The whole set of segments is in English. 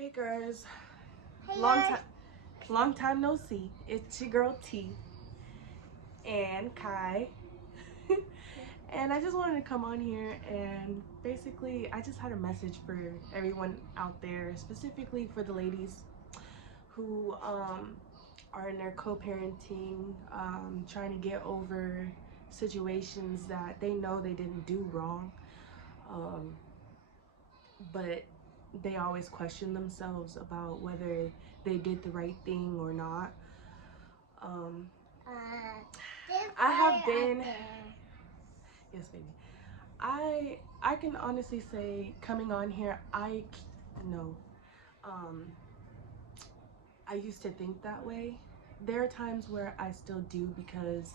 Hey girls, Hey long guys. time, long time no see. It's your girl T and Kai, and I just wanted to come on here and basically I just had a message for everyone out there, specifically for the ladies who are in their co-parenting, trying to get over situations that they know they didn't do wrong, um, but they always question themselves about whether they did the right thing or not. Um, I have been, yes, baby. I can honestly say, coming on here, I know. Um, I used to think that way. There are times where I still do because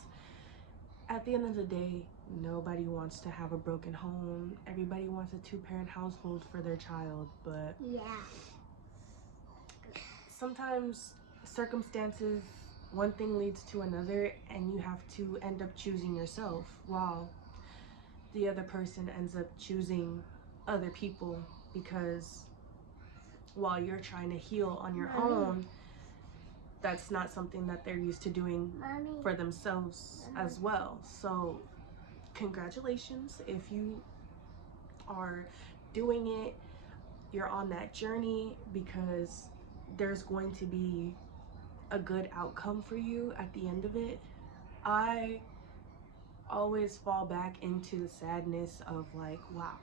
at the end of the day, nobody wants to have a broken home. Everybody wants a two-parent household for their child, but Yeah. sometimes circumstances, one thing leads to another, and you have to end up choosing yourself while the other person ends up choosing other people, because while you're trying to heal on your own, that's not something that they're used to doing for themselves as well. So congratulations if you are doing it, you're on that journey, because there's going to be a good outcome for you at the end of it. I always fall back into the sadness of like, wow,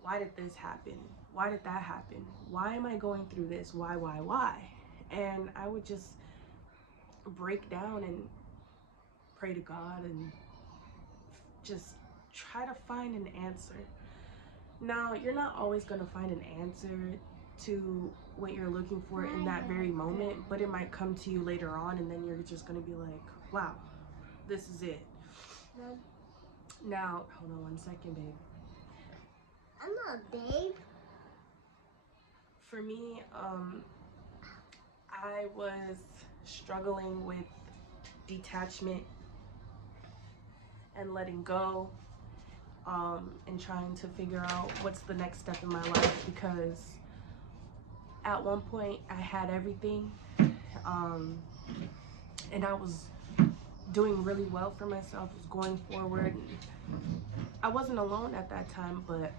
why did this happen? Why did that happen? Why am I going through this? Why? And I would just break down and pray to God and just try to find an answer. Now, you're not always going to find an answer to what you're looking for in that very moment, but it might come to you later on, and then you're just going to be like, wow, this is it. Now, hold on one second, babe. I'm not a babe. For me, I was struggling with detachment and letting go, and trying to figure out what's the next step in my life, because at one point I had everything, and I was doing really well for myself, was going forward. I wasn't alone at that time, but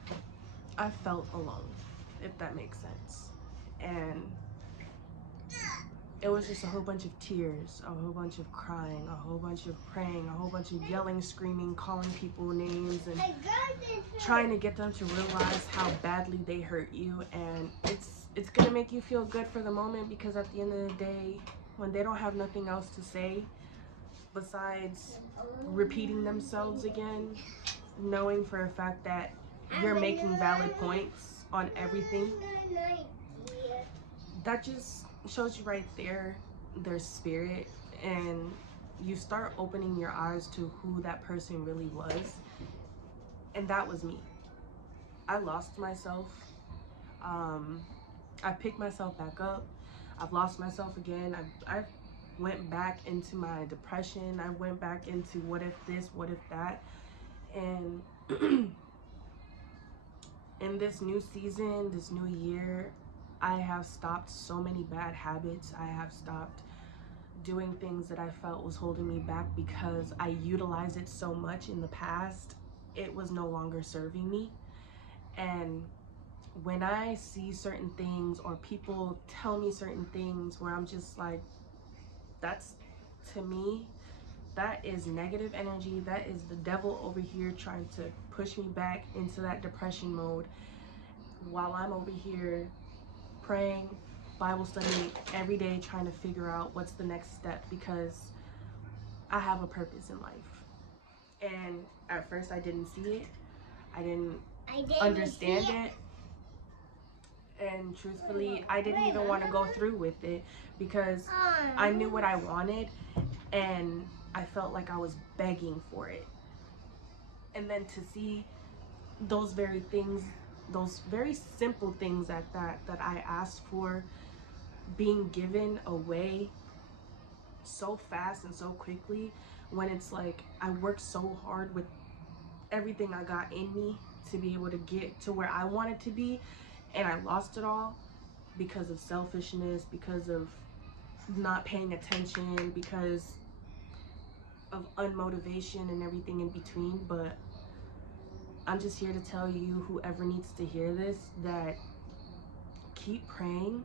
I felt alone, if that makes sense. And it was just a whole bunch of tears, a whole bunch of crying, a whole bunch of praying, a whole bunch of yelling, screaming, calling people names, and trying to get them to realize how badly they hurt you. And it's gonna make you feel good for the moment, because at the end of the day, when they don't have nothing else to say besides repeating themselves again, knowing for a fact that you're making valid points on everything, that just shows you right there their spirit, and you start opening your eyes to who that person really was. And that was me. I lost myself. I picked myself back up. I've lost myself again. I went back into my depression. I went back into what if this, what if that. And in this new season, this new year, I have stopped so many bad habits. I have stopped doing things that I felt was holding me back, because I utilized it so much in the past. It was no longer serving me. And when I see certain things, or people tell me certain things where I'm just like, that's, to me, that is negative energy. That is the devil over here trying to push me back into that depression mode, while I'm over here praying, Bible study every day, trying to figure out what's the next step, because I have a purpose in life. And at first I didn't see it. I didn't understand it. And truthfully, I didn't even want to go through with it, because I knew what I wanted, and I felt like I was begging for it. And then to see those very things, those very simple things at that I asked for, being given away so fast and so quickly, when it's like I worked so hard with everything I got in me to be able to get to where I wanted to be, and I lost it all. because of selfishness, because of not paying attention, because of unmotivation and everything in between. But I'm just here to tell you, whoever needs to hear this, that keep praying.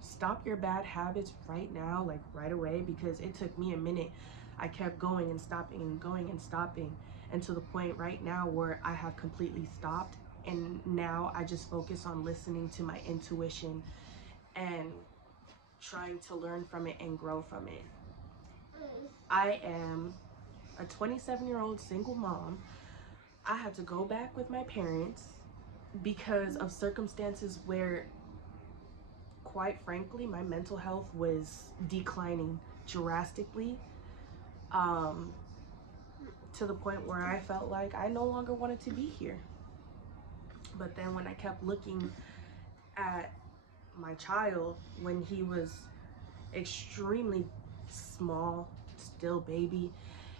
Stop your bad habits right now, like right away, because it took me a minute. I kept going and stopping and going and stopping, and to the point right now where I have completely stopped, and now I just focus on listening to my intuition and trying to learn from it and grow from it. I am a 27-year-old single mom. I had to go back with my parents because of circumstances where, quite frankly, my mental health was declining drastically, to the point where I felt like I no longer wanted to be here. But then when I kept looking at my child when he was extremely small, still baby,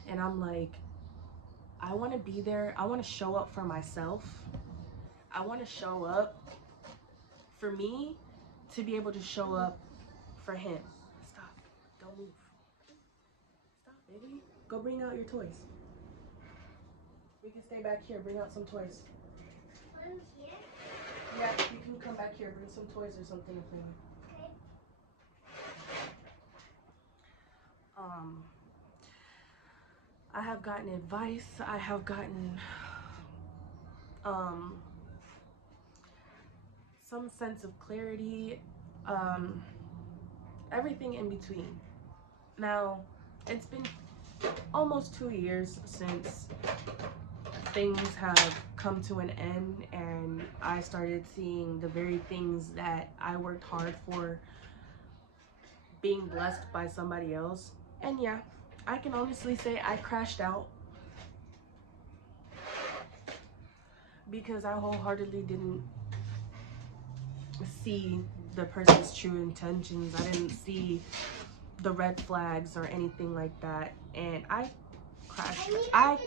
and I'm like, I want to be there. I want to show up for myself. I want to show up for me to be able to show up for him. Stop. Don't move. Stop, baby. Go bring out your toys. We can stay back here. Bring out some toys. I'm here. Yeah, you can come back here. Bring some toys or something for me. Okay. I have gotten advice. I have gotten some sense of clarity, everything in between. Now, it's been almost 2 years since things have come to an end, and I started seeing the very things that I worked hard for being blessed by somebody else. And yeah, I can honestly say I crashed out because I wholeheartedly didn't see the person's true intentions. I didn't see the red flags or anything like that, and I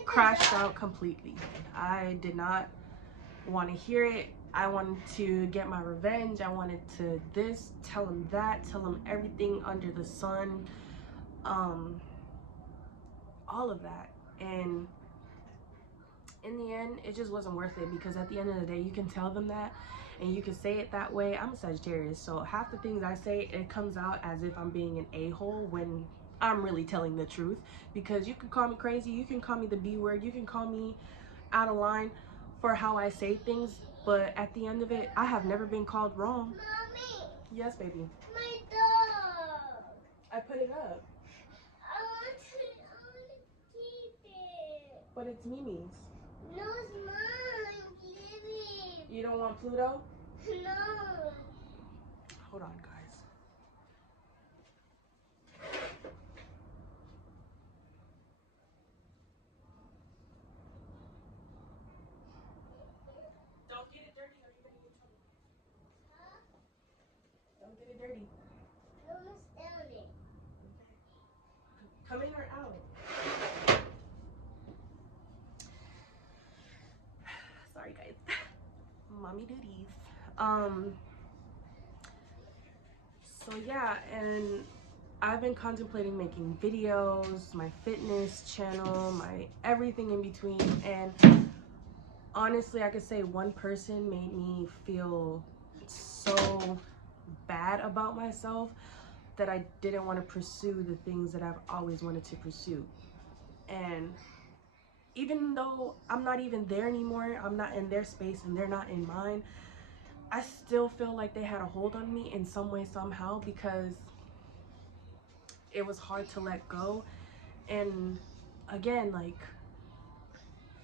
crashed out completely. I did not want to hear it. I wanted to get my revenge. I wanted to this, tell him that, tell him everything under the sun, all of that. And in the end, it just wasn't worth it, because at the end of the day, you can tell them that and you can say it that way. I'm a Sagittarius, so half the things I say, it comes out as if I'm being an a-hole when I'm really telling the truth. Because you can call me crazy, you can call me the B word, you can call me out of line for how I say things, but at the end of it, I have never been called wrong. Mommy, Yes, baby. my dog. I put it up, I want to keep it. but it's Mimi's. No, it's mine. Give it. You don't want Pluto? No. Hold on, guys. Don't get it dirty or you're gonna get in trouble. Don't get it dirty. I almost found it. Come in or out? Sorry, guys. Mommy duties. So yeah, and I've been contemplating making videos, my fitness channel, my everything in between, and honestly, I could say one person made me feel so bad about myself that I didn't want to pursue the things that I've always wanted to pursue. And even though I'm not even there anymore, I'm not in their space and they're not in mine, I still feel like they had a hold on me in some way, somehow, because it was hard to let go. And again, like,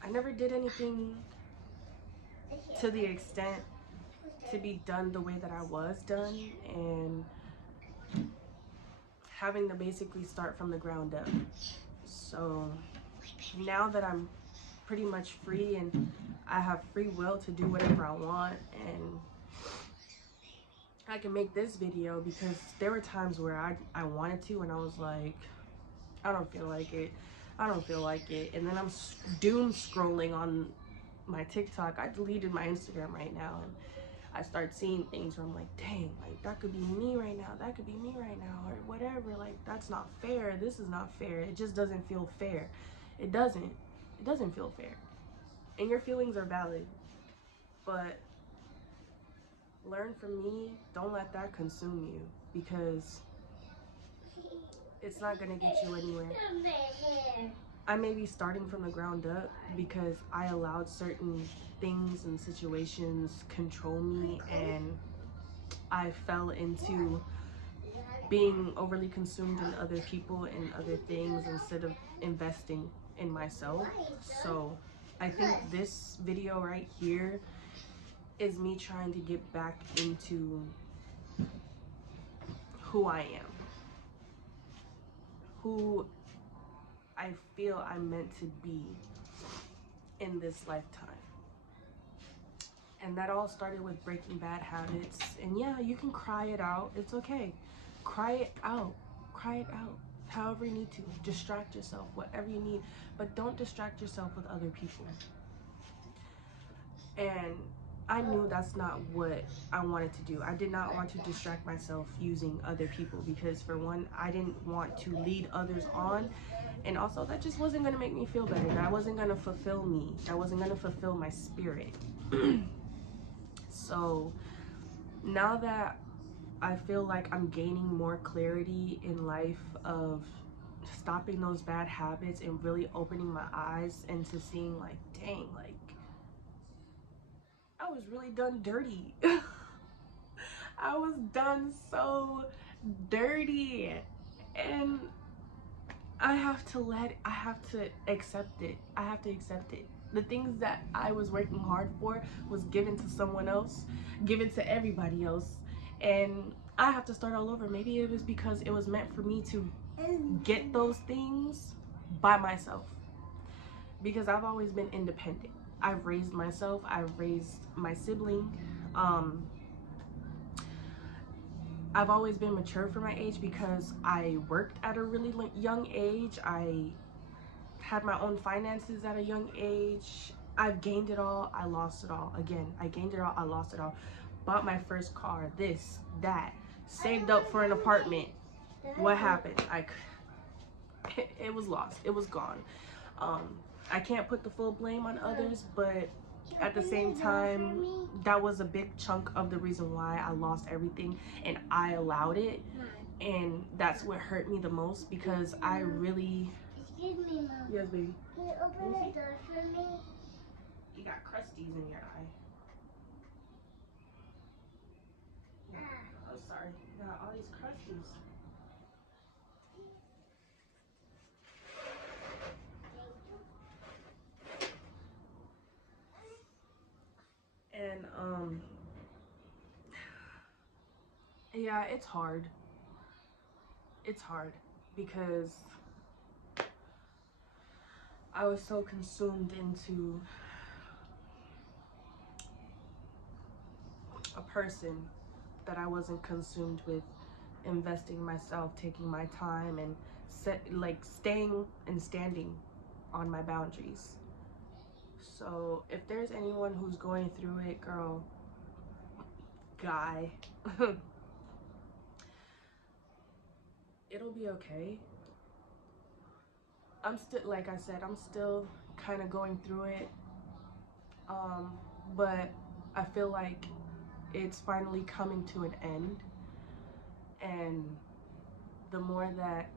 I never did anything to the extent to be done the way that I was done, and having to basically start from the ground up. So now that I'm pretty much free and I have free will to do whatever I want, and I can make this video, because there were times where I wanted to and I was like, I don't feel like it. I don't feel like it. And then I'm doom scrolling on my TikTok. I deleted my Instagram right now, and I start seeing things where I'm like, dang, like that could be me right now, that could be me right now, or whatever. Like, that's not fair, this is not fair, it just doesn't feel fair. It doesn't feel fair. And your feelings are valid, but learn from me, don't let that consume you, because it's not gonna get you anywhere. I may be starting from the ground up because I allowed certain things and situations control me, and I fell into being overly consumed in other people and other things instead of investing in myself. So I think this video right here is me trying to get back into who I am, who I feel I'm meant to be in this lifetime. And that all started with breaking bad habits. And yeah, you can cry it out. It's okay. Cry it out. Cry it out. However you need to. Distract yourself, whatever you need. But don't distract yourself with other people. And I knew that's not what I wanted to do. I did not want to distract myself using other people because, for one, I didn't want to lead others on. And also, that just wasn't going to make me feel better. That wasn't going to fulfill me. That wasn't going to fulfill my spirit. So now that I feel like I'm gaining more clarity in life of stopping those bad habits and really opening my eyes into seeing, like, dang, like, I was really done dirty. I was done so dirty. And I have to accept it. I have to accept it. The things that I was working hard for was given to someone else, given to everybody else. And I have to start all over. Maybe it was because it was meant for me to get those things by myself. Because I've always been independent. I've raised myself. I've raised my sibling. I've always been mature for my age because I worked at a really young age. I had my own finances at a young age. I've gained it all, I lost it all. Again, I gained it all, I lost it all. Bought my first car, this, that, saved up for an apartment. What happened? It was lost, it was gone. I can't put the full blame on others, but at the same time, that was a big chunk of the reason why I lost everything, and I allowed it. And that's what hurt me the most, because I really... Excuse me, Mom. Yes, baby. Can you open the door for me? You got crusties in your eye. Oh, sorry. You got all these crusties. And, yeah, it's hard. It's hard because I was so consumed into a person that I wasn't consumed with investing in myself, taking my time, and staying and standing on my boundaries. So if there's anyone who's going through it, girl, guy, it'll be okay. I'm still, like I said, I'm still kind of going through it, but I feel like it's finally coming to an end. And the more that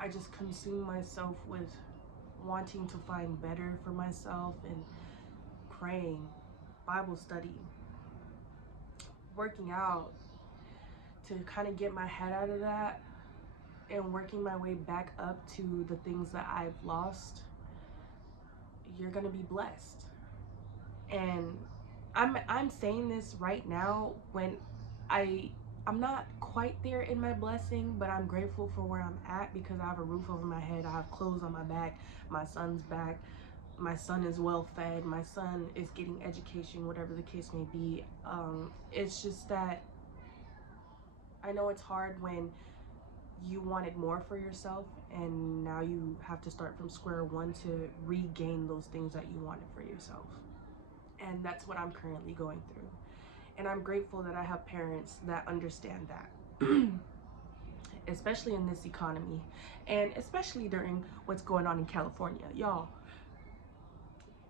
I just consume myself with wanting to find better for myself and praying, Bible study, working out to kind of get my head out of that, and working my way back up to the things that I've lost, you're gonna be blessed. And I'm saying this right now when I'm not quite there in my blessing, but I'm grateful for where I'm at because I have a roof over my head, I have clothes on my back, my son's back, my son is well fed, my son is getting education, whatever the case may be. It's just that I know it's hard when you wanted more for yourself and now you have to start from square one to regain those things that you wanted for yourself. And that's what I'm currently going through. And I'm grateful that I have parents that understand that. Especially in this economy, and especially during what's going on in California. Y'all,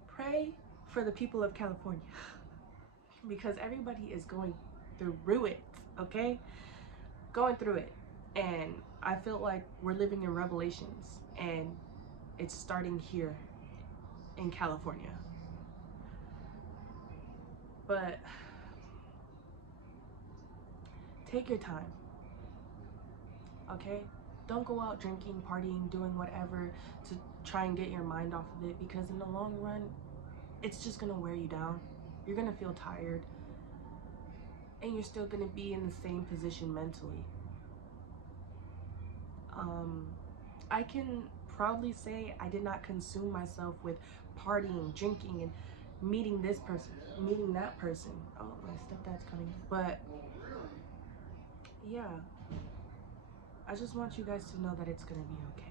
pray for the people of California because everybody is going through it, okay? Going through it. And I feel like we're living in Revelations, and it's starting here in California. But take your time, okay? Don't go out drinking, partying, doing whatever to try and get your mind off of it, because in the long run, it's just gonna wear you down. You're gonna feel tired, and you're still gonna be in the same position mentally. I can proudly say I did not consume myself with partying, drinking, and meeting this person, meeting that person. Oh, my stepdad's coming. But yeah, I just want you guys to know that it's gonna be okay.